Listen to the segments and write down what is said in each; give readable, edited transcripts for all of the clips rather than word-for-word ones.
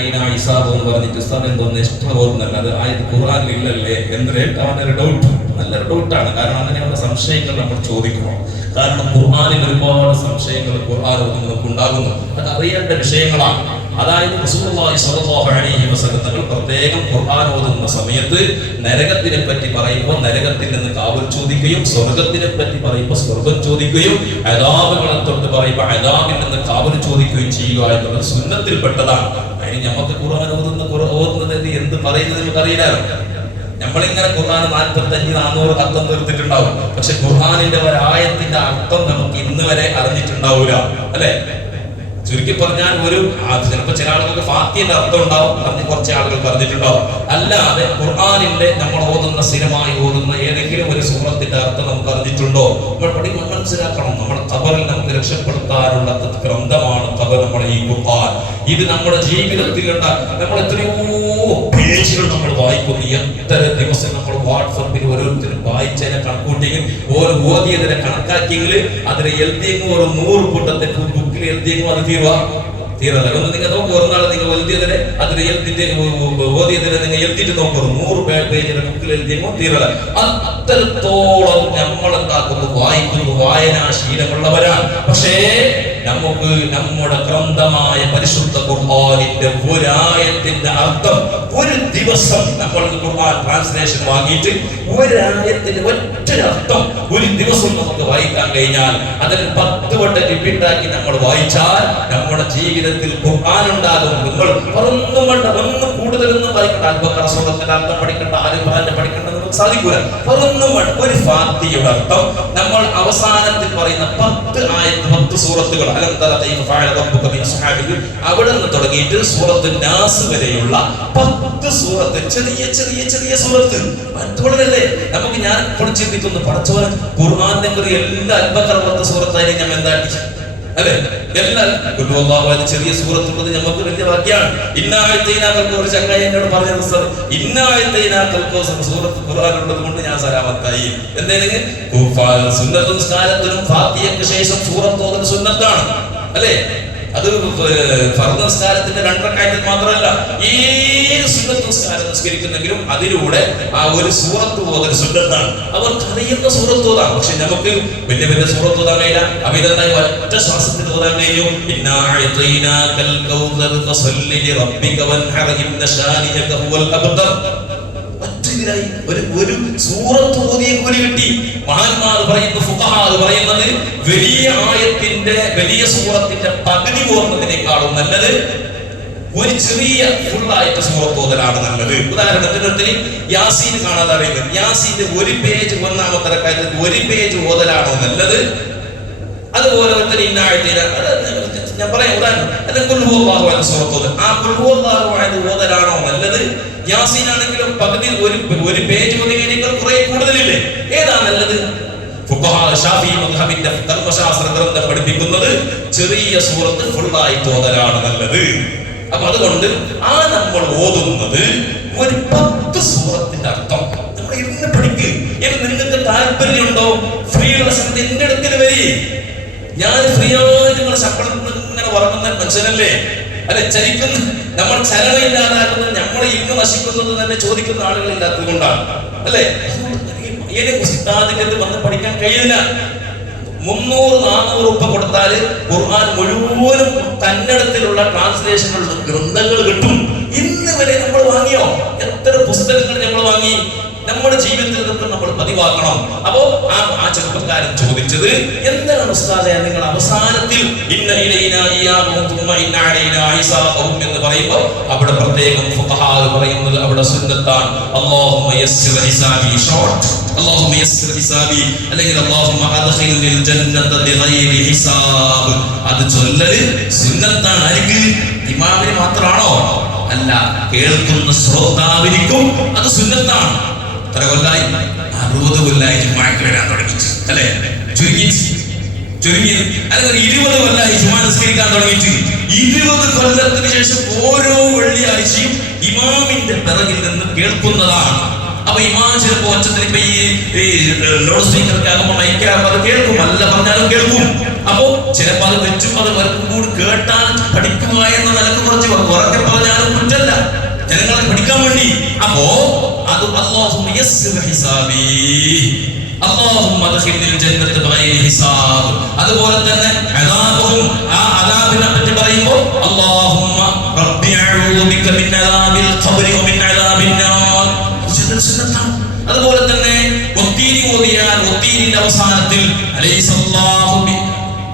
എന്ന് പറഞ്ഞിട്ട് ഉസ്താദ് എന്തോന്ന് ഇഷ്ടമോന്നല്ല, അത് ആയത് ഖുർആനിലില്ലല്ലേ എന്നൊരു അവനൊരു ഡൗട്ട്, നല്ലൊരു ഡൗട്ടാണ്. കാരണം അങ്ങനെയുള്ള സംശയങ്ങൾ നമ്മൾ ചോദിക്കണം. കാരണം ഖുർആനിൽ ഒരുപാട് സംശയങ്ങൾ ഖുർആൻ നമുക്ക് ഉണ്ടാകുന്നു. അത് അറിയേണ്ട വിഷയങ്ങളാണ്. അതായത് റസൂലുള്ളാഹി സ്വല്ലല്ലാഹു അലൈഹി വസല്ലം തങ്ങൾ പ്രത്യേകം ഖുർആൻ ഓതുന്ന സമയത്ത് നരകത്തിനെ പറ്റി പറയുമ്പോൾ നരകത്തിൽ നിന്ന് കാവൽ ചോദിക്കുകയും, സ്വർഗത്തിനെ പറ്റി പറയുമ്പോൾ സ്വർഗം ചോദിക്കുകയും, അദാബുകളെ തൊട്ട് പറയുമ്പോൾ അദാബിൽ നിന്ന് കാവൽ ചോദിക്കുകയും ചെയ്യുക എന്നുള്ളത് സുന്നത്തിൽപ്പെട്ടതാണ്. അതിന് നമുക്ക് ഖുർആൻ ഓതുന്നത് എന്ത് പറയുന്നത് നമുക്കറിയില്ലാലോ. നമ്മളിങ്ങനെ ഖുർആൻ 45-400 അർത്ഥം തീർത്തിട്ടുണ്ടാവും. പക്ഷെ ഖുർആനിന്റെ ഒരായത്തിന്റെ അർത്ഥം നമുക്ക് ഇന്ന് വരെ അറിഞ്ഞിട്ടുണ്ടാവൂല, അല്ലെ? ചുരുക്കി പറഞ്ഞാൽ ചിലപ്പോൾ ചില ആളുകൾക്ക് ഫാത്തിഹയുടെ അർത്ഥം ഉണ്ടാവും, പറഞ്ഞ് കുറച്ച് ആളുകൾ പറഞ്ഞിട്ടുണ്ടാവും. അല്ലാതെ ഖുർആനിന്റെ നമ്മൾ സ്ഥിരമായി ഓതുന്ന ഏതെങ്കിലും ഒരു സൂറത്തിന്റെ അർത്ഥം നമുക്ക് അറിഞ്ഞിട്ടുണ്ടോ? നമ്മൾ മനസ്സിലാക്കണം. നമ്മുടെ ഖബറിൽ നമുക്ക് രക്ഷപ്പെടുത്താനുള്ള ഗ്രന്ഥമാണ് ഖബർ, നമ്മുടെ ഈ ഖുർആൻ. ഇത് നമ്മുടെ ജീവിതത്തിൽ നമ്മൾ എത്രയോ പേജുകൾ നമ്മൾ വായിക്കുന്നു. എത്ര ദിവസം നമ്മൾ വാട്സപ്പിൽ ഓരോരുത്തരും വായിച്ചതിനെ കണക്കൂട്ടിയെങ്കിൽ, ഓരോ ഓതിയതിനെ കണക്കാക്കിയെങ്കിൽ അതിനെ എഴുതിയെങ്കിൽ ഒരു 100 കൂട്ടത്തെ ബുക്കിൽ എഴുതിയെങ്കിൽ അത് തീരല്ല. ഒന്ന് നിങ്ങൾ നോക്കൂ, ഒരു നാളെ നിങ്ങൾ എഴുതിയതിനെ അതിന് ഓതിയതിനെ നിങ്ങൾ എഴുതിയിട്ട് നോക്കൂ, 100 പേജിന്റെ ബുക്കിൽ എഴുതിയെങ്കിൽ തീരല്ല. അത്രത്തോളം നമ്മൾ എന്താക്കുന്നു, വായിക്കുന്നു, വായനാശീലമുള്ളവരാണ്. പക്ഷേ നമുക്ക് നമ്മുടെ ഗ്രന്ഥമായ പരിശുദ്ധ ഖുർആനിന്റെ ഒരായത്തിന്റെ അർത്ഥം ഒരു ദിവസം നമ്മൾ ഖുർആൻ ട്രാൻസ്ലേഷൻ വാങ്ങിയിട്ട് ഒരായത്തിന്റെ ഒറ്റൊരർത്ഥം ഒരു ദിവസം നമുക്ക് വായിക്കാൻ കഴിഞ്ഞാൽ, അതിന് 10 വട്ടം റിപ്പീറ്റാക്കി നമ്മൾ വായിച്ചാൽ നമ്മുടെ ജീവിതത്തിൽ ഖുർആൻ ഉണ്ടാകും. നിങ്ങൾ ഒന്നും കൂടുതലൊന്നും വായിക്കണ്ട, അൽബഖറ സൂറത്തിന്റെ അർത്ഥം പഠിക്കണ്ട, ആൽ ഇംറാന്റെ പഠിക്കണ്ട, നമുക്ക് സാധിക്കൂല. ഒരു ഫാത്തിഹയുടെ അർത്ഥം നമ്മൾ അവസാനത്തിൽ പറയുന്ന 10 ആയത്ത്, 10 സൂറത്തുകൾ, അവിടെ നിന്ന് തുടങ്ങിയിട്ട് സൂറത്ത് നാസ് വരെയുള്ള 10 സൂറത്ത്, ചെറിയ ചെറിയ ചെറിയ സൂറത്ത്. മറ്റുള്ളവരല്ലേ നമുക്ക് ഞാൻ ഇപ്പോൾ ചിന്തിക്കുന്നു, പഠിച്ചവരെ ഖുർആന്റെ എല്ലാ അൽബഖറ 10 സൂറത്തായി ഞാൻ എന്താ അല്ലെ? എല്ലാ ചെറിയ സൂറത്തുള്ളത് നമുക്ക് വലിയ വാക്യാണ്. ഇന്നായത്തൈനാക്കൽക്കോ ഒരു ചങ്ങായി എന്നോട് പറഞ്ഞ ഇന്നായത്തൈനാക്കൽക്കോ സൂറത്ത് ഖുർആൻ ഉള്ളത് കൊണ്ട് ഞാൻ സലാമത്തായി. എന്തായാലും സുന്നത്ത് നിസ്കാരത്തിനും ഫാത്തിഹയ്ക്ക് ശേഷം സൂറത്ത് ഓതുന്നത് സുന്നത്താണ്, അല്ലെ? അത് ഫർദ് നിസ്കാരത്തിന്റെ 2 റക്അത്തിൽ മാത്രമല്ല, ഏത് സുന്നത്ത് നിസ്കാരം നിസ്കരിക്കുന്നെങ്കിലും അതിലൂടെ ആ ഒരു സൂറത്ത് ഓതൽ സുന്നത്താണ്. അവർക്ക് അറിയുന്ന സൂറത്ത് ഓതാം. പക്ഷെ നമുക്ക് വലിയ വലിയ സൂറത്ത് ഓതാൻ കഴിയില്ല. അമിതമായി ഒറ്റ ശ്വാസത്തിൽ ഓതാൻ കഴിയും. ഇന്നാ അഅതൈനാകൽ കൗസർ ഫസല്ലി ലിറബ്ബിക വൻഹർ ഇന്ന ശാനിഅക ഹുവൽ അബ്തർ. ഒരു സൂറത്ത് ഓതിയ കൂലി കിട്ടി. മഹാന്മാർ പറയുന്നു, ഫുഖഹാ പറയുന്നത്, വലിയ ആയത്തിന്റെ വലിയ സൂറത്തിന്റെ പകുതി ഓർമ്മതിനേക്കാളും നല്ലത് ഒരു ചെറിയ ഫുള്ളായിട്ട് സൂറത്ത് ഓതലാണ് നല്ലത്. ഉദാഹരണത്തിന് യാസീൻ കാണാതെ അറിയുന്നത്, യാസീന്റെ 1 പേജ് ഒന്നാമത്തെ റക്അത്തിൽ 1 പേജ് ഓതലാണോ നല്ലത്? അതുപോലെ ഞാൻ പറയാം ഉദാഹരണം, ആ ഓതലാണോ നല്ലത്? യാസീൻ ആണെങ്കിലും പകുതി ഒരു പേജ് ഒതുങ്ങിയതിനേക്കാൾ കുറെ കൂടുതലില്ലേ? ഏതാ നല്ലത്? കർമ്മശാസ്ത്ര ഗ്രന്ഥം പഠിപ്പിക്കുന്നത് ചെറിയ സൂറത്ത് ഫുള്ളായി ഓതലാണ് നല്ലത്. അപ്പൊ അതുകൊണ്ട് നമ്മൾ ഓതുന്നത് ഒരു 10 സൂറത്തിന്റെ അർത്ഥം നമ്മൾ ഇരുന്ന് പഠിക്കുക. നിങ്ങൾക്ക് താല്പര്യമുണ്ടോ? ഫ്രീ ഉള്ള സമയത്ത് എന്റെ അടുക്കൽ വരി. ഞാൻ ഫ്രീ ആയി നിങ്ങളുടെ ശമ്പളം ഇങ്ങനെ ഉറങ്ങുന്ന മനുഷ്യനല്ലേ, അല്ലെ? ചലിക്കുന്ന നമ്മൾ ചലനം ഇല്ലാതാക്കുന്നത്, നമ്മളെ ഇന്ന് നശിക്കുന്നത് തന്നെ ചോദിക്കുന്ന ആളുകൾ ഇല്ലാത്തത് കൊണ്ടാണ്, അല്ലെ? ഉസ്താദിന്റെ വന്ന് പഠിക്കാൻ കഴിയില്ല. 300-400 രൂപ കൊടുത്താല് ഖുർആൻ മുഴുവനും കന്നഡത്തിലുള്ള ട്രാൻസ്ലേഷനുള്ള ഗ്രന്ഥങ്ങൾ കിട്ടും. ഇന്ന് വരെ നമ്മൾ വാങ്ങിയോ? എത്ര പുസ്തകങ്ങൾ നമ്മൾ വാങ്ങി? നമ്മുടെ ജീവിതത്തിൽ നിന്നും നമ്മൾ പതിവാക്കണം. അപ്പോ ആ ചെറുപ്പക്കാരൻ ചോദിച്ചത്, എന്താണ് ഉസ്താദേ നിങ്ങൾ അവസാനത്തിൽ ഇന്ന ഇലൈനാ ഇയാബും തുമ്മ ഇന്ന അലൈനാ ഹിസാബും എന്ന് പറയുമ്പോൾ അവിടെ പ്രത്യേകം ഫുഖഹാ പറയുന്നത് അവിടെ സുന്നത്താണ്. അല്ലാഹുമ്മ യസ്സിർ ഹിസാബി ഷോർട്ട്, അല്ലാഹുമ്മ യസ്സിർ ഹിസാബി, അല്ലെങ്കിൽ അല്ലാഹുമ്മ അദ്ഖിൽനിൽ ജന്നത ബിഗൈരി ഹിസാബ്. അത് ചൊല്ലല് സുന്നത്താണ്. ആർക്ക്? ഇമാമിന് മാത്രമാണോ? അല്ല, കേൾക്കുന്ന ശ്രോതാവിനും അത് സുന്നത്താണ്. എത്ര കൊല്ലായി? 60 കൊല്ലായി ജുമാക്ക് വരാൻ തുടങ്ങിയിട്ട്, അല്ലെ? ചുരുങ്ങി അല്ലെങ്കിൽ 20 കൊല്ലായി ജുമാ നിസ്കരിക്കാൻ തുടങ്ങിയിട്ട്. 20 കൊല്ലത്തിന് ശേഷം ഓരോ വെള്ളിയാഴ്ചയും ഇമാമിന്റെ പിറകിൽ നിന്ന് കേൾക്കുന്നതാണ്. അപ്പൊ ഇമാം ചിലപ്പോ ഒച്ചത്തിൽ ഇപ്പൊ ഈ ലൗഡ് സ്പീക്കർക്ക് ആകുമ്പോ മൈക്കാകുമ്പോ അത് കേൾക്കും, അല്ല പറഞ്ഞാലും കേൾക്കും. അപ്പോ ചിലപ്പോ അത് വെച്ചും അത് വർക്കും കൂടി കേട്ടാൽ പഠിക്കുക എന്ന നിലക്ക് കുറച്ച് ഉറക്കെ പറഞ്ഞാലും അപ്പോ അത് അല്ലാഹുമ്മ യസ്സിർ ഹിസാബി, അല്ലാഹുമ്മ അദ്ഖിൽനിൽ ജന്നത ബിഗൈരി ഹിസാബ്. അതുപോലെ തന്നെ അദാബുഹും, ആ അദാബിനെ പറ്റി പറയുമ്പോൾ അല്ലാഹുമ്മ റബ്ബി അഊദു ബിക മിൻ അദാബിൽ ഖബ്രി വ മിൻ അദാബിൻ നാർ. അതുപോലെ തന്നെ ഒത്തീരി ഓതിയാൽ ഒത്തീരിന്റെ അവസാനത്തിൽ അലൈഹിസ്സലാഹു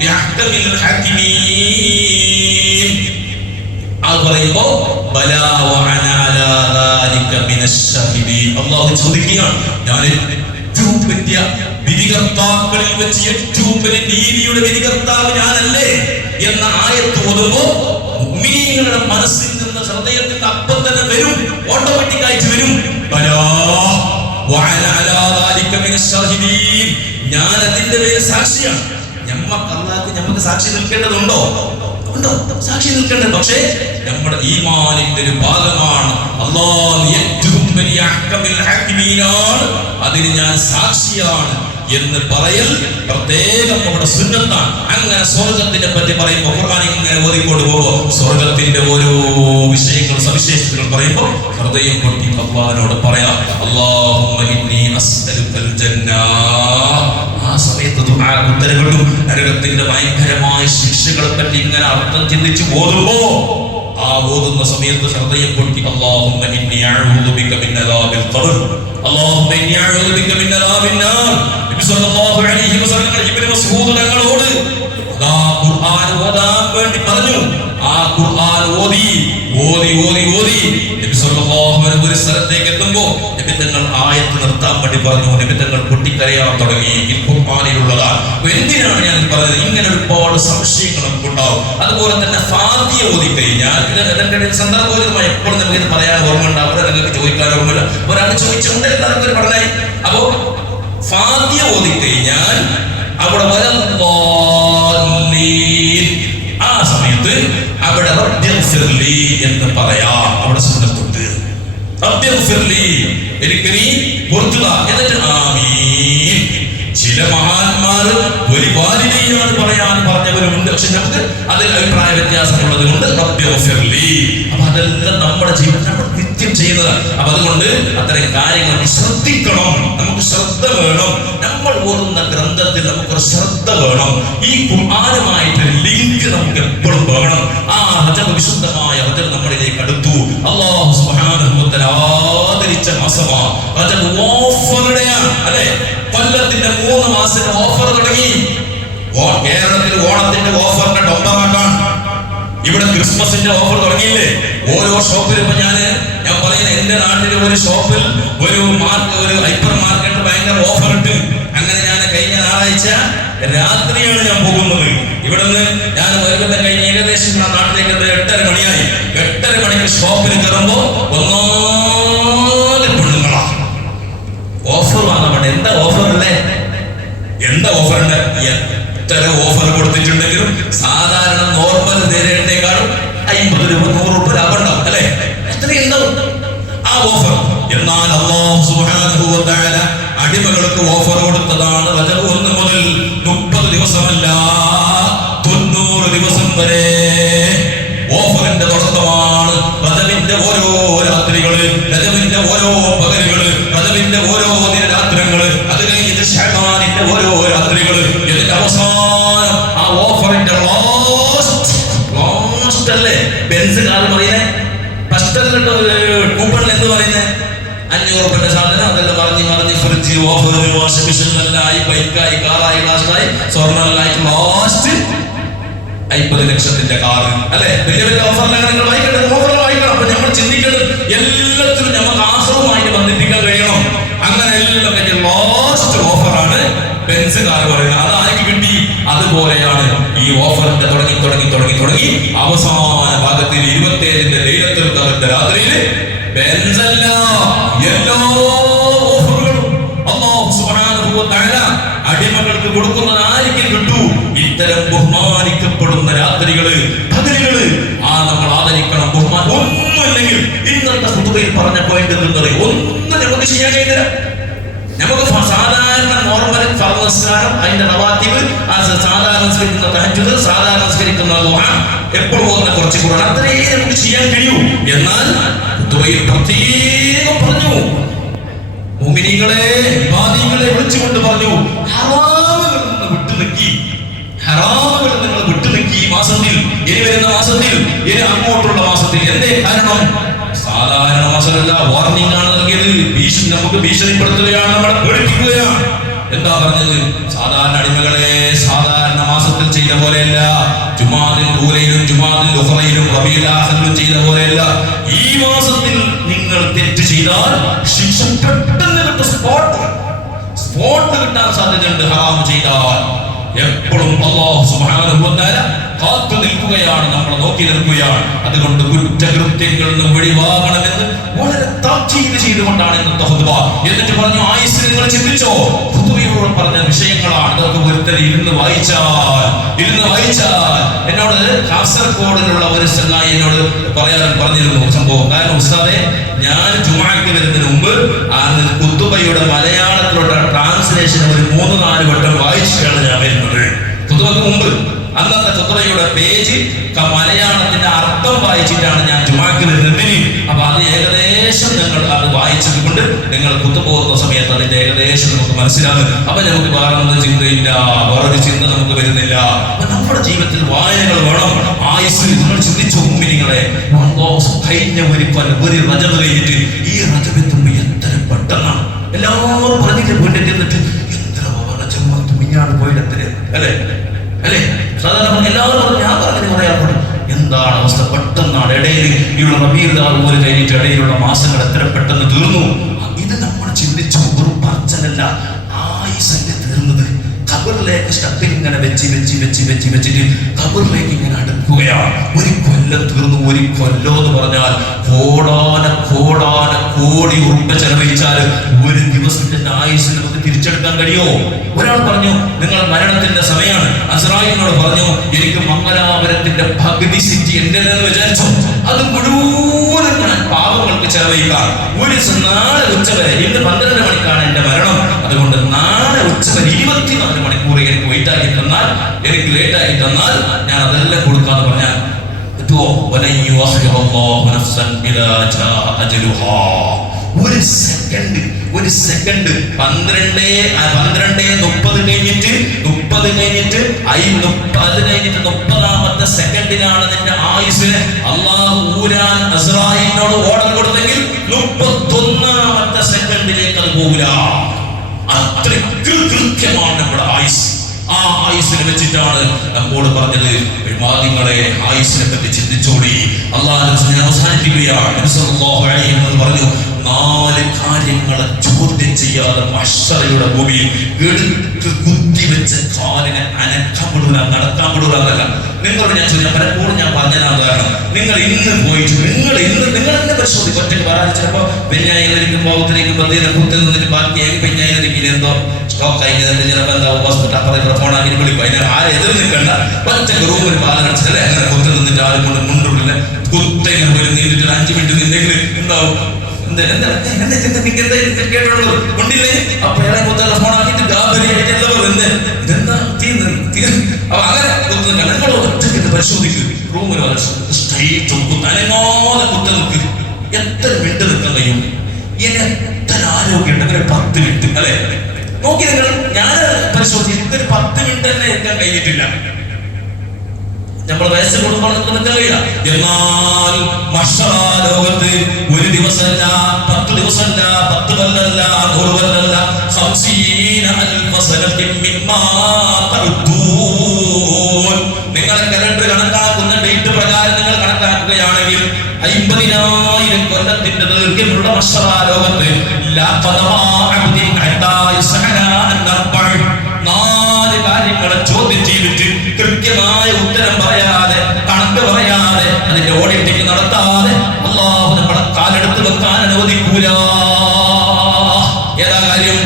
ബിഅഹ്കമിൽ ഹകീമീൻ അത് പറയുമ്പോൾ ബലാ വഅന അലാ ദാലിക മിനശ് ഷാഹിദീൻ. അല്ലാഹു ചോദിക്കുകയാണ്, ഞാൻ ഏറ്റവും വലിയ വിധികർത്താക്കളിൽ വെച്ച് ഏറ്റവും വലിയ നീതിയുടെ വിധികർത്താവ് ഞാനല്ലേ എന്ന ആയത്ത് ഓതുമ്പോൾ മുഅ്മിനീങ്ങളുടെ മനസ്സിൽ നിന്ന് ഹൃദയത്തിൽ അപ്പം തന്നെ വരും, ഓട്ടോമാറ്റിക് ആയിട്ട് വരും, ബലാ വഅന അലാ ദാലിക മിനശ് ഷാഹിദീൻ. ഞാൻ അതിന്റെ പേരിൽ സാക്ഷിയാണ്. നമുക്ക് സാക്ഷി നിൽക്കേണ്ടതുണ്ടോ? ഉണ്ടോ? സാക്ഷി നിൽക്കേണ്ടത്. പക്ഷേ നമ്മുടെ ഈമാനിന്റെ ഒരു ഭാഗമാണ് അല്ലാഹു ഏറ്റവും വലിയ അഹ്കമിൽ ഹകീമീനാണ്, അതിന് ഞാൻ സാക്ഷിയാണ് എന്ന് പറയൽ പ്രത്യേകം നമ്മുടെ സുന്നത്താണ്. അങ്ങനെ സ്വർഗത്തിനെ പറ്റി പറയുമ്പോൾ ഖുർആൻ ഇങ്ങനെ ഓതിക്കൊണ്ട് പോകുമ്പോൾ സ്വർഗത്തിന്റെ ഓരോ വിഷയങ്ങൾ സവിശേഷതകൾ പറയുമ്പോൾ ഹൃദയം പൊട്ടി അല്ലാഹുവിനോട് പറയാം, അല്ലാഹുമ്മ ഇന്നി അസ്അലുക്കൽ ജന്ന. ആ സമയത്ത് ദുആ ഉത്തരങ്ങളും നരകത്തിന്റെ ഭയങ്കരമായ ശിക്ഷകളെ പറ്റി ഇങ്ങനെ അർത്ഥം ചിന്തിച്ച് ഓതുമ്പോ ആ ഓതുന്ന സമയത്ത് ഹൃദയം പൊട്ടി അല്ലാഹുമ്മ ഇന്നി അഊദു ബിക മിൻ അദാബിൽ ഖബ്ർ, അല്ലാഹുമ്മ ഇന്നി അഊദു ബിക മിൻ അദാബിൻ നാർ. നബി സല്ലല്ലാഹു അലൈഹി വസല്ലം ഇബ്നു മസ്ഊദ് തങ്ങളോട് ആ ഖുർആൻ ഓതാൻ വേണ്ടി പറഞ്ഞു. ആ ഖുർആൻ ഓതി നബി സല്ലല്ലാഹു അലൈഹി ഒരു സ്ഥലത്തേക്ക് എത്തുമ്പോൾ നബി തങ്ങൾ ആയത്ത് നിർത്താൻ വേണ്ടി പറഞ്ഞു. നബി തങ്ങൾ പൊട്ടിക്കരയാൻ തുടങ്ങി. ഈ ഖുർആനിലുള്ളതാണ്. എന്തിനാണ് ഞാൻ പറഞ്ഞത്? ഇങ്ങനെ ഒരുപാട് സംശയങ്ങൾ നമുക്കുണ്ടാവും. അതുപോലെ തന്നെ ഫാത്തിഹ ഓതി കഴിഞ്ഞാൽ ഇതിന്റെ സന്ദർഭോചിതമായി എപ്പോഴും നമുക്ക് ഇത് പറയാൻ ഓർമ്മ ഉണ്ടാവും, നിങ്ങൾക്ക് ചോദിക്കാൻ ഓർമ്മയില്ല. ഒരാൾ ചോദിച്ചുകൊണ്ട് എല്ലാവർക്കും പറഞ്ഞായി. അപ്പോ ഫാത്തിഹ ഓതി കഴിഞ്ഞാൽ അവിടെ ആ സമയത്ത് അവിടെ റബ്ബിഗ്ഫിർലി എന്ന് പറയാം. അവിടെ സുന്നത്തുണ്ട്, റബ്ബിഗ്ഫിർലി, എനിക്ക് നീ പൊറുത്തുക, എന്നിട്ട് ആമീൻ. ചില മഹാന്മാർ ഒരു വാലിദയാണ് പറയാൻ പറഞ്ഞവരുമുണ്ട്. പക്ഷെ നമുക്ക് അതിൽ അഭിപ്രായ വ്യത്യാസമുള്ളത് കൊണ്ട് റബ്ബിഗ്ഫിർലി. അപ്പൊ അതെല്ലാം നമ്മുടെ ജീവിതത്തിൽ നമ്മൾ നിത്യം ചെയ്യുന്നതാണ്. അപ്പൊ അതുകൊണ്ട് അത്തരം കാര്യങ്ങൾ ശ്രദ്ധിക്കണം. നമുക്ക് ശ്രദ്ധ വേണം. നമ്മൾ ഓതുന്ന ഗ്രന്ഥത്തിൽ നമുക്കൊരു ശ്രദ്ധ വേണം. ഈ ഖുർആനുമായിട്ടൊരു ലിങ്ക് നമുക്ക് എപ്പോഴും വേണം. ആ റജബ്, വിശുദ്ധമായ റജബ് നമ്മളിലേക്ക് അടുത്തു. അല്ലാഹു സുബ്ഹാനഹു വ തആല ആദരിച്ച മാസമാണ് റജബ്. ഓഫറുടെയാണ് അല്ലെ? കൊല്ലത്തിന്റെ 3 മാസത്തിന് ഓഫർ തുടങ്ങി. കേരളത്തിൽ ഓണത്തിന്റെ ഓഫറിന്റെ ഡൊമ്പറാക്കാണ്. ഇവിടെ ക്രിസ്മസിന്റെ ഓഫർ തുടങ്ങിയില്ലേ? ഓരോ ഷോപ്പിലും ഇപ്പൊ ഞാൻ പറയുന്ന എന്റെ നാട്ടിലെ ഒരു ഷോപ്പിൽ ഒരു ഹൈപ്പർ മാർക്കറ്റ് ഭയങ്കര ഓഫർ ഇട്ട്. അങ്ങനെ ഞാൻ കഴിഞ്ഞ ഞായറാഴ്ച രാത്രിയാണ് ഞാൻ പോകുന്നത്. ഇവിടുന്ന് ഞാൻ വരുമ്പോൾ കഴിഞ്ഞ ഏകദേശം നാട്ടിലേക്ക് 8:30 മണിയായി. 8:30 മണിക്ക് ഷോപ്പിൽ കയറുമ്പോ ഒന്നാല് പെണ്ണുങ്ങളാ ഓഫർ വാങ്ങാൻ. എന്താ ഓഫർ അല്ലേ? എന്താ ഓഫർ ഉണ്ട്? എത്ര ഓഫർ കൊടുത്തിട്ടുണ്ടെങ്കിലും സാധാരണ നോർമൽ നേരേണ്ടേക്കാളും 50 രൂപ 100 രൂപ ലാഭം ഉണ്ടാവും അല്ലെ? എത്രയുണ്ടാവും ആ ഓഫർ. എന്നാൽ അല്ലാഹു സുബ്ഹാനഹു വ തആല അടിമകൾക്ക് ഓഫർ കൊടുത്തതാണ് റജബ് 1 മുതൽ 30 ദിവസമല്ല 90 ദിവസം വരെ ഓഫറിന്റെ തുടക്കമാണ്. റജബിന്റെ ഓരോ രാത്രികള്, റജബിന്റെ ഓരോ പകലുകള്, റജബിന്റെ ഓരോ ദിനരാത്രങ്ങള്, അത് കഴിഞ്ഞിട്ട് ശഅബാനിന്റെ ഓരോ രാത്രികള്, ഇതിന്റെ അവസാനം ആ ഓഫറിന്റെ ലാസ്റ്റ് അല്ലേ? ബെൻസ് കാർ പറയുന്നേ ഫസ്റ്റ് കൂപ്പണിൽ എന്ത് പറയുന്നേ? 500 രൂപയുടെ സാധനം അതെല്ലാം പറഞ്ഞ് ഫ്രിഡ്ജ് ഓഫർ, വാഷിംഗ് മെഷീൻ എല്ലാം ബൈക്കായി, കാറായി, ലാസ്റ്റായി സ്വർണ്ണമെല്ലാം ലാസ്റ്റ് 50 ലക്ഷത്തിന്റെ കാറ് അല്ലെ? വലിയ വലിയ ഓഫറിലാണ് നിങ്ങൾ വായിക്കേണ്ടത്. ഓഫർ വായിക്കണം. അപ്പൊ നമ്മൾ ചിന്തിക്കേണ്ടത് എല്ലാത്തിലും നമുക്ക് ആശ്രമമായിട്ട് ബന്ധിപ്പിക്കാൻ കഴിയണം. അങ്ങനെ എല്ലാം കഴിഞ്ഞ ലാസ്റ്റ് ഓഫറാണ് ബെൻസ് കാർ പറയുന്നത്. അത് ആർക്ക് കിട്ടി? അതുപോലെയാണ് ഈ ഓഫറിന്റെ തുടങ്ങി അവസാന ഭാഗത്തിൽ 27ന്റെ ലൈലത്തുൽ ഖദറിന്റെ രാത്രിയിൽ ബെൻസല്ല എല്ലാ ഓഫറുകളും അല്ലാഹു സുബ്ഹാനഹു വ തആല അടിമകൾക്ക് കൊടുക്കുന്നത് ആർക്ക് കിട്ടൂ? ഇത്തരം ബഹുമാനിക്കപ്പെടുന്ന രാത്രികള്, പകലുകള് നമ്മൾ ആദരിക്കണം. ബഹുമാനം ഒന്നുമില്ലെങ്കിൽ ഇന്നത്തെ ഖുതുബയിൽ പറഞ്ഞ പോയിന്റ് എന്തെന്നറിയോ? ഒന്നും നമുക്ക് ചെയ്യാൻ കഴിയുന്നില്ല. നമുക്ക് സാധാരണ നോർമൽ ഫർദസ്കാരം, അതിന്റെ റവാത്തിബ്, സാധാരണ നിസ്കരിക്കുന്ന തഹജ്ജുദ്, സാധാരണ നിസ്കരിക്കുന്ന ദുആ, എപ്പോഴും പോകുന്ന കുറച്ച് ഖുർആൻ, അത്രയേ നമുക്ക് ചെയ്യാൻ കഴിയൂ. എന്നാൽ ഖുതുബയിൽ പ്രത്യേകം മുഅ്മിനീങ്ങളെ ഇബാദികളെ വിളിച്ചുകൊണ്ട് പറഞ്ഞു, ഹറാമുകളിൽ നിന്ന് വിട്ടുനിൽക്കി, ഹറാമുകളിൽ നിങ്ങൾ വിട്ടുനിൽക്കി. ഈ മാസത്തിൽ, ഇനി വരുന്ന മാസത്തിൽ, ഇനി അങ്ങോട്ടുള്ള മാസത്തിൽ. എന്തേ കാരണം? സാധാരണ മാസമല്ല, വാർണിംഗ് ആണ് നൽകിയത്. നമുക്ക് ഭീഷണിപ്പെടുത്തുകയാണ്, നമ്മളെ പേടിപ്പിക്കുകയാണ്. എന്താ പറഞ്ഞത്? സാധാരണ അടിമകളെ, സാധാരണ മാസത്തിൽ ചെയ്ത പോലെയല്ല, ജുമാദിൽ ഊലയിലും ജുമാദിൽ ഉഖറയിലും റബീഉൽ ആഖിറിലും ചെയ്ത പോലെയല്ല. ഈ മാസത്തിൽ നിങ്ങൾ തെറ്റ് ചെയ്താൽ ശിക്ഷ പെട്ടെന്ന് കിട്ടും. സ്പോട്ട് കിട്ടാൻ സാധ്യതയുണ്ട്. ഹറാം ചെയ്താൽ എപ്പോഴും അല്ലാഹു സുബ്ഹാനഹു വ തആല കാത്തു നിൽക്കുകയാണ്, നമ്മളെ നോക്കി നിൽക്കുകയാണ്. അതുകൊണ്ട് കുറ്റകൃത്യങ്ങളിൽ നിന്ന് ഒഴിവാകണമെന്ന് വളരെ താക്കീത് ചെയ്തുകൊണ്ടാണ് ഇന്നത്തെ ഖുതുബ. എന്നിട്ട് പറഞ്ഞു, ആയുസ്സിൽ നിങ്ങൾ ചിന്തിച്ചോ? ഖുതുബയോട് പറഞ്ഞ വിഷയങ്ങളാണ്. ഇതൊക്കെ ഒരുത്തർ ഇരുന്ന് വായിച്ചാൽ എന്നോട് കാസർഗോഡിലുള്ള ഒരു ചങ്ങായി എന്നോട് പറഞ്ഞിരുന്നു സംഭവം. കാരണം ഉസ്താദെ, ഞാൻ ജുമുഅക്ക് വരുന്നതിന് മുമ്പ് ഖുതുബയുടെ മലയാളത്തിലുള്ള ട്രാൻസ്ലേഷൻ ഒരു 3-4 വട്ടം വായിച്ചിട്ടാണ് ഞാൻ വരുന്നത്. ഖുതുബക്ക് മുമ്പ് അന്നത്തെ ഖുതുബയുടെ പേജ് മലയാളത്തിന്റെ അർത്ഥം വായിച്ചിട്ടാണ് ഞാൻ ജുമുഅക്ക് വരുന്നത്. അപ്പൊ അത് ഏകദേശം നിങ്ങൾ അത് വായിച്ചത് കൊണ്ട് നിങ്ങൾ ഖുതുബ ഓതുന്ന സമയത്ത് അതിന്റെ ഏകദേശം നമുക്ക് മനസ്സിലാകും. അപ്പൊ നമുക്ക് വേറൊന്നും ചിന്തയില്ല, വേറൊരു ചിന്ത നമുക്ക് വരുന്നില്ല. അപ്പൊ നമ്മുടെ ജീവിതത്തിൽ വായനകൾ വേണം. ആയുസ് നിങ്ങൾ ചിന്തിച്ചു മുഅ്മിനീങ്ങളെ, കഴിഞ്ഞ ഒരു റജബ് കഴിഞ്ഞിട്ട് ഈ റജബ് എത്തുമ്പോൾ എത്ര പെട്ടെന്നാണ്. എല്ലാവരും പറഞ്ഞിട്ട് വീട്ടിൽ ചെന്നിട്ട് എത്ര റജബ് മിഞ്ഞാണ് പോയിട്ട് എത്ര അല്ലേ അല്ലേ? സാധാരണ എല്ലാവരും ഞാൻ പറഞ്ഞത് കുറെ ആൾക്കാർ എന്താണ് അവസ്ഥ? പെട്ടെന്നാണ് ഇടയിൽ ഈ റബീഉൽ അവ്വൽ കഴിഞ്ഞിട്ട് ഇടയിലുള്ള മാസങ്ങൾ എത്ര പെട്ടെന്ന് തീർന്നു. ഇത് നമ്മൾ ചിന്തിച്ചു. ഒരു പറച്ചലല്ല, ആയുസല്ലേ തീർന്നത്. ഖബറിലേക്ക് സ്റ്റെപ്പ് ഇങ്ങനെ വെച്ചിട്ട് ഖബറിലേക്ക് ഇങ്ങനെ അടുക്കുകയാണ്. ഒരു കൊല്ലം തീർന്നു. ഒരു കൊല്ലം എന്ന് പറഞ്ഞാൽ കോടി ഉറുപ്പ ചെലവഴിച്ചാൽ ഒരു ദിവസത്തിന്റെ ആയുസ് നമുക്ക് തിരിച്ചെടുക്കാൻ കഴിയോ? ഒരാൾ പറഞ്ഞു, നിങ്ങൾ മരണത്തിന്റെ സമയമാണ്. അസ്രായിലിനോട് പറഞ്ഞു, എനിക്ക് മംഗലാപുരത്തിന്റെ പകുതി സിറ്റി എന്റേതെന്ന് വിചാരിച്ചു. അത് മുഴുവൻ ഞാൻ പാവങ്ങൾക്ക് ചെലവഴിക്കാം. നാളെ ഉച്ചവരെ, ഇന്ന് 12 മണിക്കാണ് എന്റെ മരണം. അതുകൊണ്ട് നാളെ ഉച്ചവരെ 24 മണിക്കൂർ എനിക്ക് ലേറ്റാക്കി തന്നാൽ ഞാൻ അതെല്ലാം കൊടുക്കാന്ന് പറഞ്ഞാൽ ഒരു സെക്കൻഡ് 12:30 കഴിഞ്ഞിട്ട് 30ാമത്തെ സെക്കൻഡിലാണ് നിന്റെ ആയുസിന് അല്ലാഹു ഊരാൻ അസ്രായിലിനോട് ഓർഡർ കൊടുത്തെങ്കിൽ 31ാമത്തെ സെക്കൻഡിലേക്ക് അത് പോകില്ല. അത്രയ്ക്ക് കൃത്യമാണ് നമ്മുടെ ആയുസ്. ആ ആയുസിനെ വെച്ചിട്ടാണ് നമ്മോട് പറഞ്ഞത്, വിവാദികളെ ആയുസിനെ പറ്റി ചിന്തിച്ചോടി. അല്ലാഹു അവസാനിപ്പിക്കുകയാണ്. പറഞ്ഞു, 4 കാര്യങ്ങളെ ചോദ്യം ചെയ്യാതെ മഹ്ശറയുടെ ഭൂമിയിൽ എടുത്ത് കുത്തിവെച്ച കാലിനെ അനക്കാൻ വിടൂല, നടക്കാൻ വിടൂല എന്നല്ല. നിങ്ങളോട് ഞാൻ ചോദിക്കാം, പലപ്പോഴും ഞാൻ പറഞ്ഞതാണ് കാരണം, നിങ്ങൾ ഇന്ന് പോയിട്ട് നിങ്ങൾ തന്നെ പരിശോധിക്കും. ഒറ്റയ്ക്ക് പറയാൻ ചിലപ്പോൾ പെഞ്ഞായിരിക്കും ഭാഗത്തിലേക്ക് കുത്തി നിന്നിട്ട് ബാക്കിയായി പെഞ്ഞായിരിക്കും എന്തോ സ്റ്റോക്ക് ആയി ചിലപ്പോൾ എന്താ ഹോസ്പിറ്റൽ അപ്പുറത്തെ ഫോണാക്കി വിളിക്കും. അതിനെ ആരെ എതിർ നിൽക്കണ്ട, ഒറ്റയ്ക്ക് റൂമിൽ പാലം അടിച്ചല്ലേ അങ്ങനെ കുത്തി നിന്നിട്ട് ആരും കൊണ്ട് മുണ്ടുള്ളില്ല കുത്തെങ്ങനെ പോയി നീണ്ടിട്ട് 5 മിനിറ്റ് നിന്നെങ്കിൽ എന്താവും? കേട്ടുള്ളത് കൊണ്ടില്ലേ? അപ്പൊ കുത്തുള്ള ഫോണാക്കിട്ട് ഗാബരിയായിട്ട് എല്ലാവരും ഇതെന്താ അപ്പൊ അങ്ങനെ കുത്തുന്നില്ല. നിങ്ങൾ ഒറ്റയ്ക്ക് പരിശോധിക്കും. റൂമിൽ സ്ട്രെയിറ്റ് അനങ്ങാതെ കുത്ത നിൽക്ക്. എത്ര മിനിറ്റ് നിൽക്കാൻ കഴിയും? ഇനി എത്ര ആരോഗ്യം ഉണ്ടെങ്കിൽ 10 മിനിറ്റ് അല്ലെ നോക്കി നിങ്ങൾ. ഞാൻ പരിശോധിച്ചു, എനിക്കൊരു 10 മിനിറ്റ് തന്നെ നിൽക്കാൻ കഴിഞ്ഞിട്ടില്ല. നമ്മൾ വയസ്സ് കൊടുക്കുമ്പോൾ നിൽക്കാൻ കഴിയില്ല. എന്നാൽ ലോകത്ത് ഒരു ദിവസമല്ല, 10 ദിവസമല്ല, 10 കൊല്ലമല്ല, 100 കൊല്ലമല്ല, 50,000 സനത്തിൻ മിമ്മാ തഅദ്ദൂൻ. നിങ്ങളെ കലണ്ടർ കണക്കാക്കുന്ന ഡേറ്റ് പ്രകാരം നിങ്ങൾ കണക്കാക്കുകയാണെങ്കിൽ 50,000 കൊല്ലത്തിന്റെ ദൈർഘ്യമുള്ള ലോകത്ത് 4 കാര്യങ്ങളെ ചോദ്യം ചെയ്തിട്ട് കൃത്യമായ ഉത്തരം പറയാതെ, കണക്ക് പറയാതെ, അതിന്റെ ഓഡിറ്റിംഗ് നടത്താതെ അല്ലാഹു നമ്മളെ കാലെടുത്ത് വെക്കാൻ അനുവദിക്കൂല. ഏതാ കാര്യം?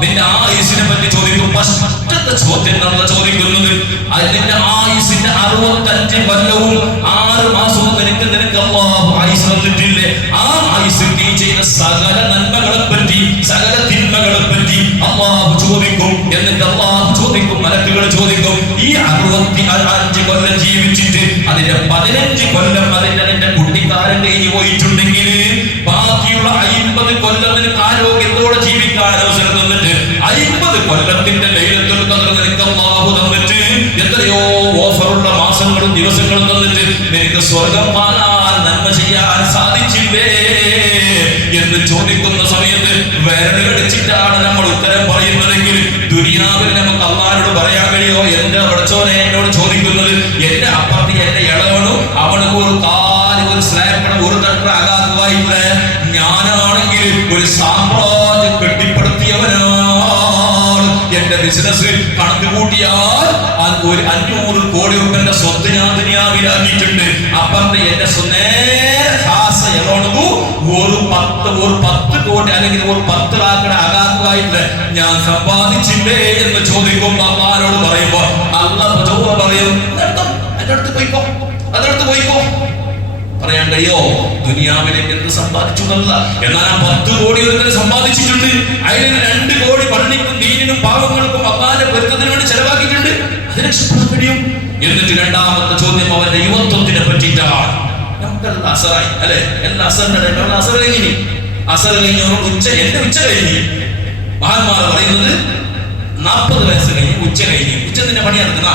നിന്റെ ആയുസിനെ പറ്റി ചോദിക്കും. ഫസ്റ്റത്തെ ചോദ്യം നമ്മൾ ചോദിക്കുന്നത്, അതിന്റെ ആയുസിന്റെ 65 കൊല്ലവും 6 മാസവും നിനക്ക് അല്ലാഹു ആയുസ് തന്നിട്ടില്ലേ? ആ ആയുസിൽ നീ ചെയ്ത സകല നന്മകളെ പറ്റി, സകല തിന്മകളെ പറ്റി അല്ലാഹു ചോദിക്കും. എന്നിട്ട് അല്ലാഹു ചോദിക്കും, മലക്കുകൾ ചോദിക്കും, ഈ 65 കൊല്ലം ജീവിച്ചിട്ട് അതിന്റെ 15 കൊല്ലം അതിന്റെ നിന്റെ കാലം കഴിഞ്ഞു പോയിട്ടുണ്ടെങ്കിൽ ബാക്കിയുള്ള 50 കൊല്ലത്തിന് ആരോഗ്യത്തോടെ ജീവിക്കാൻ അവസരം തന്നിട്ട് 50 കൊല്ലത്തിന്റെ ലൈലത്തുൽ ഖദ്ർ നിനക്ക് അല്ലാഹു തന്നിട്ട് എത്രയോ ഓഫറുള്ള മാസങ്ങളും ദിവസങ്ങളും തന്നിട്ട് നിനക്ക് സ്വർഗം വാങ്ങാൻ നന്മ ചെയ്യാൻ സാധിച്ചില്ലേ എന്ന് ചോദിക്കുന്ന സമയത്ത് വിരല് കടിച്ചിട്ടാണ് നമ്മൾ ഉത്തരം പറയുന്നതെങ്കിൽ ദുനിയാവിൽ നമുക്ക് അല്ലാഹുവോട് പറയാൻ കഴിയോ? എന്റെ പടച്ചോനെ എന്നോട് ചോദിക്കുന്നത് എന്റെ അപ്പുറത്ത് എന്റെ ഇളവണു അവന് ഒരു സ്ലാബ് ഒരു തട്ട ആകാത്തതായില്ല. ഞാനാണെങ്കിൽ ഒരു സാമ്രാജ്യം കെട്ടിപ്പടുത്തിയവനാണ്. എന്റെ ബിസിനസ് കണക്ക് കൂട്ടിയാൽ ഒരു 500 കോടി രൂപന്റെ സ്വത്ത് ഞാൻ ദുനിയാവിലാക്കിയിട്ടുണ്ട്. അപ്പുറത്ത് എന്റെ ഒരു 10 കോടി അല്ലെങ്കിൽ ഒരു 10 ലാഖിന് അകാത്തതായിട്ട് ഞാൻ സമ്പാദിച്ചില്ലേ എന്ന് ചോദിക്കുമ്പോ അള്ളാഹുവോട് പറയുമ്പോ അള്ളാഹ് പറയും അതിനടുത്ത് പോയിക്കോ. പറയാൻ കഴിയോ? ദുനിയാവിലേക്ക് എന്ത് സമ്പാദിച്ചു എന്നല്ല. എന്നാൽ 10 കോടി ഒരുത്തരം സമ്പാദിച്ചിട്ടുണ്ട്. അതിൽ 2 കോടി പള്ളിക്കും ദീനിനും പാവങ്ങൾക്കും അള്ളാഹിന്റെ പൊരുത്തത്തിന് വേണ്ടി ചെലവാക്കിയിട്ടുണ്ട്. അതിനെ രക്ഷപ്പെടാൻ കഴിയും. എന്നിട്ട് രണ്ടാമത്തെ ചോദ്യം അവന്റെ യുവത്വത്തിനെ പറ്റിയിട്ടാണ്. നമുക്കെല്ലാം അസറായി അല്ലെ? എല്ലാ അസർ കഴിഞ്ഞു. അസർ കഴിഞ്ഞ എന്റെ ഉച്ച കഴിഞ്ഞു. മഹാന്മാർ പറയുന്നത് 40 വയസ്സ് കഴിഞ്ഞ് ഉച്ച കഴിഞ്ഞു. ഉച്ചത്തിന്റെ പണി നടക്കുന്ന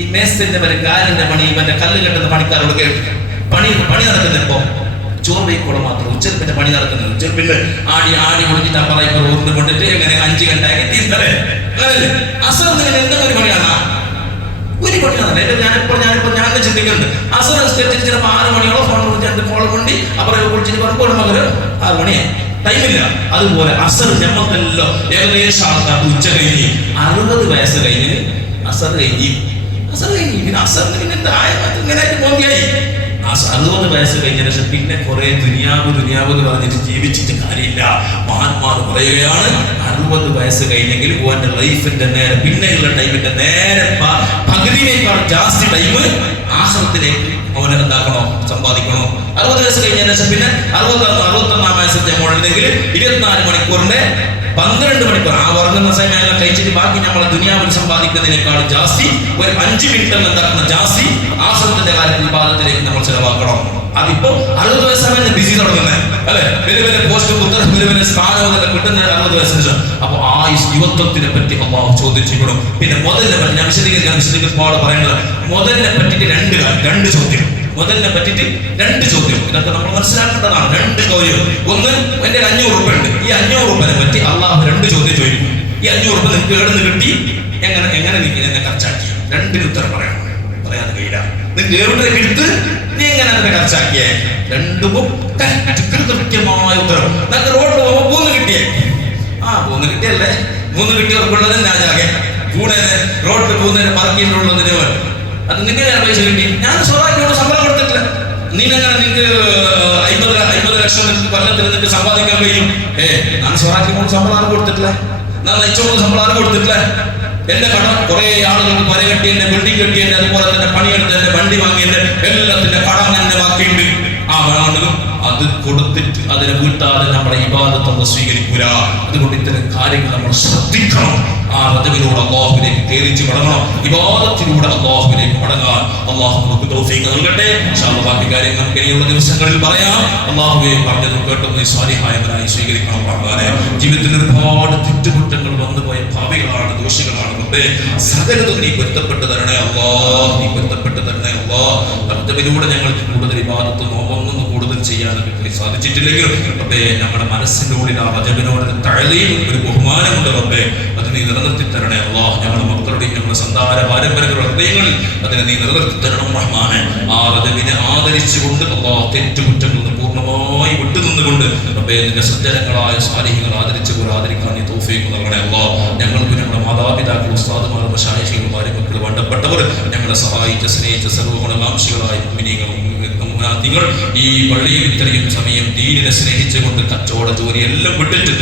ഈ മേസ്തിന്റെ പേര് കാലിന്റെ പണി മറ്റേ കല്ല് കെട്ടുന്ന പണിക്കാരോട് കേട്ടു. പണി നടക്കുന്നത് ഇപ്പൊ ചോറ് വയ്ക്കോളം മാത്രം. ഉച്ചപ്പിന്റെ പണി നടക്കുന്നത് ഉച്ചപ്പിന്റെ ആടി ഒളിഞ്ഞിട്ട് അപ്പറ ഓർന്ന് കൊണ്ടിട്ട് എങ്ങനെ 5 ഗണ്ടാക്കി തീർത്തേ. അസർ എന്തെങ്കിലും ഒരു പണിയാണ്, ഒരു പണിയാണ്. ഞാൻ ചിന്തിക്കുന്നുണ്ട് അസർ ചിലപ്പോൾ 6 മണിയോളം ഫോൺ കൊണ്ടി അപ്പുറം കുളിച്ചിട്ട് പറയുമ്പോൾ മകരം 6 മണിയായി, ടൈമില്ല. അതുപോലെ അസർ ഞമ്മക്കല്ലോ ഏകദേശം ആൾക്കാർക്ക് ഉച്ച കഴിഞ്ഞ് 60 വയസ്സ് കഴിഞ്ഞ് അസർ കഴിഞ്ഞു. പിന്നെ അസറിന് പിന്നെ ഇങ്ങനെ മോന്തിയായി. 60 വയസ്സ് കഴിഞ്ഞ ശേഷം പിന്നെ കുറെ ദുനിയാവ് എന്ന് പറഞ്ഞിട്ട് ജീവിച്ചിട്ട് കാര്യമില്ല. മഹാന്മാർ പറയുകയാണ് 60 വയസ്സ് കഴിഞ്ഞെങ്കിൽ ഓന്റെ ലൈഫിന്റെ നേരെ പിന്നെയുള്ള ടൈമിന്റെ നേരെ പകുതിയേക്കാൾ ജാസ്തി ടൈം ആശ്രമത്തിലേക്ക് അവനെ എന്താക്കണോ, സമ്പാദിക്കണോ. 60 വയസ്സ് കഴിഞ്ഞ ശേഷം പിന്നെ 61 വയസ്സത്തെ മോളുണ്ടെങ്കിൽ 24 മണിക്കൂറിന്റെ 12 മണിക്കൂർ ആ ഉറങ്ങുന്ന സമയം കഴിച്ചിട്ട് ബാക്കി നമ്മളെ ദുനിയാവിൽ സമ്പാദിക്കുന്നതിനേക്കാൾ ജാസ്തി ഒരു 5 മിനിറ്റ് എന്താക്കുന്ന ജാസ്തി ആശ്രമത്തിന്റെ കാര്യത്തിൽ പാദത്തിലേക്ക് നമ്മൾ ചെലവാക്കണം. അതിപ്പോ 60 വയസ്സാണ് ബിസി തുടങ്ങുന്നത് അല്ലെ? വലിയ പോസ്റ്റ് പുത്തരം വലിയ സ്ഥാനം കിട്ടുന്ന 60 വയസ്സിന് ശേഷം. അപ്പൊ ആ യുവത്വത്തിനെ പറ്റി അള്ളാഹു ചോദിച്ചിരിക്കണം. പിന്നെ മുതലിനെ പറ്റി ഞാൻ വിശദീകരിക്കുമ്പോൾ പറയുന്നത് മുതലിനെ പറ്റിയിട്ട് 2 ചോദ്യം. മുതലിനെ പറ്റിയിട്ട് 2 ചോദ്യം. ഇതൊക്കെ നമ്മൾ മനസ്സിലാക്കേണ്ടതാണ്. 2 ചോദ്യം. ഒന്ന്, എന്റെ 500 രൂപ ഉണ്ട്. ഈ 500 രൂപനെ പറ്റി അള്ളാഹു 2 ചോദ്യം ചോദിക്കും. ഈ 500 രൂപ നിങ്ങൾക്ക് എവിടെ നിന്ന് കിട്ടി, എങ്ങനെ നീ എന്നെ ഖർച്ചാക്കി? 2 ഉത്തരം പറയാൻ കഴിയില്ല. നിങ്ങൾക്ക് എവിടെ എടുത്ത് നീ എങ്ങനെ അതിനെ ഖർച്ചാക്കിയേ? 2 കൃത്യമായ ഉത്തരം. നിങ്ങൾക്ക് റോഡിൽ പോകുമ്പോൾ 3 കിട്ടിയേ. 3 കിട്ടിയല്ലേ? 3 കിട്ടിയവർക്കുള്ളത് രാജാകെ റോഡിൽ പോകുന്നതിന് പറക്കിയിട്ടുള്ളതിന് അത് നിങ്ങൾ പൈസ കിട്ടി. ഞാൻ സ്വകാര്യോട് ശമ്പളം കൊടുത്തിട്ടില്ല. നിങ്ങൾക്ക് 50 ലക്ഷം കൊല്ലത്തിൽ നിനക്ക് സമ്പാദിക്കാൻ കഴിയും. ഞാൻ സ്വകാര്യോട് ശമ്പളമാണ് കൊടുത്തിട്ടില്ല. ഞാൻ നയിച്ചോട് ശമ്പളമാണ് കൊടുത്തിട്ടില്ല. എന്റെ കട കുറെ ആളുകൾക്ക് പല കെട്ടി, എന്റെ ബിൽഡിംഗ് കെട്ടി, എന്റെ അതുപോലെ തന്നെ പണിയെടുത്ത് എന്റെ വണ്ടി വാങ്ങി, എന്റെ എല്ലാത്തിന്റെ കടം എന്നെ ബാക്കിയുണ്ട്. അത് കൊടുത്തിട്ട് അതിനെ വീട്ടാതെ നമ്മുടെ ഇബാദത്ത് നമ്മൾ സ്വീകരിക്കൂല. അതുകൊണ്ട് ഇത്തരം കാര്യങ്ങൾ നമ്മൾ ശ്രദ്ധിക്കണം. ആ റജബിലൂടെ അല്ലാഹുവിലേക്ക് തേടിച്ച് മടങ്ങണം. ഇബാദത്തിലൂടെ അല്ലാഹുവിലേക്ക് മടങ്ങാൻ അല്ലാഹു നമുക്ക് തൗഫീഖ് നൽകട്ടെ. ഇൻഷാ അല്ലാഹ് ബാക്കി കാര്യങ്ങൾ നമുക്ക് ഇനിയുള്ള ദിവസങ്ങളിൽ പറയാം. അല്ലാഹുവേ പറഞ്ഞതും കേട്ടതും സ്വാലിഹായവരായി സ്വീകരിക്കണം. റഹ്മാനേ, ജീവിതത്തിൽ ഒരുപാട് തെറ്റുകുറ്റങ്ങൾ വന്നുപോയ ഭാവികളാണ്, ദോഷികളാണ്. സകലതും നീ പൊരുത്തപ്പെട്ട് തരണേ അല്ലാഹ്, നീ പൊരുത്തപ്പെട്ട് തരണേ അല്ലാഹ്. റജബിലൂടെ ഞങ്ങൾക്ക് കൂടുതൽ ഇബാദത്ത് നോമ്പൊന്നും കൂടുതൽ ചെയ്യാൻ സാധിച്ചിട്ടില്ലെങ്കിൽ റബ്ബേ, നമ്മുടെ മനസ്സിന്റെ ഉള്ളിൽ ആ റജബിനോട് ഒരു ബഹുമാനമുണ്ട് റബ്ബേ. അത് നീ നിലനിർത്തി തരണേ അല്ലാഹ്. ഞങ്ങളുടെ മക്കളുടെയും ഞങ്ങളുടെ സന്താന പാരമ്പര്യങ്ങളുടെ ഹൃദയങ്ങളിൽ അതിനെ നീ നിലനിർത്തി തരണം റഹ്മാനെ. ആ റജബിനെ ആദരിച്ചുകൊണ്ട് അല്ലാഹ് തെറ്റുകുറ്റങ്ങളിൽ നിന്ന് പൂർണ്ണമായി വിട്ടുനിന്നുകൊണ്ട് റബ്ബേ നിന്റെ സജ്ജനങ്ങളായ സാലിഹികൾ ആദരിക്കാൻ നീ തൗഫീഖ് നൽകണേ അല്ലാഹ്. ഞങ്ങൾക്ക് ഞങ്ങളുടെ മാതാപിതാക്കൾ, ഉസ്താദുമാർ, മശായിഖുകൾ, ഭാര്യമക്കൾ, വേണ്ടപ്പെട്ടവർ, ഞങ്ങളെ സഹായിച്ച സ്നേഹിച്ച സർവ്വഗുണകാംക്ഷികളായ മുഅ്മിനീങ്ങളും നിങ്ങൾ ഈ പള്ളിയിൽ ഇത്രയും സമയം ദീനിനെ സ്നേഹിച്ചുകൊണ്ട് കച്ചവട ജോലി എല്ലാം വിട്ടിട്ട്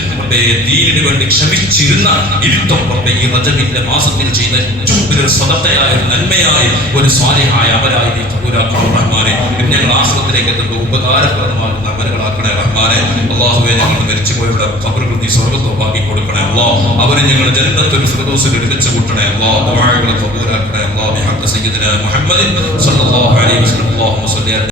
ദീനിന് വേണ്ടി ക്ഷമിച്ചിരുന്ന ഇരുത്തം ഈ റജബിന്റെ മാസത്തിൽ ചെയ്ത ഏറ്റവും വലിയ സ്വതത്തയായ നന്മയായി ഒരു സ്വാലിഹായ അമലായി നീ കബൂലാക്കണം റഹ്മാനെ. ഞങ്ങൾ ആശ്രമത്തിലേക്ക് എത്തുമ്പോൾ ഉപകാരപ്രദമാകുന്ന അമലുകളാക്കണേ റഹ്മാനെ. അല്ലാഹുവേ, ഞങ്ങൾ മരിച്ചുപോയവരുടെ ഖബറുകൾ നീ സ്വർഗ്ഗത്തോപ്പാക്കി കൊടുക്കണേ അല്ലാഹ്. അവരെ ഞങ്ങൾ ജന്നത്തുൽ ഫിർദൗസിൽ ഒരുമിച്ച് കൂട്ടണേ അല്ലാഹ്. ദുആകളെ കബൂലാക്കണേ അല്ലാഹ്. ബിഹഖ് സയ്യിദിനാ മുഹമ്മദ് സ്വല്ലല്ലാഹു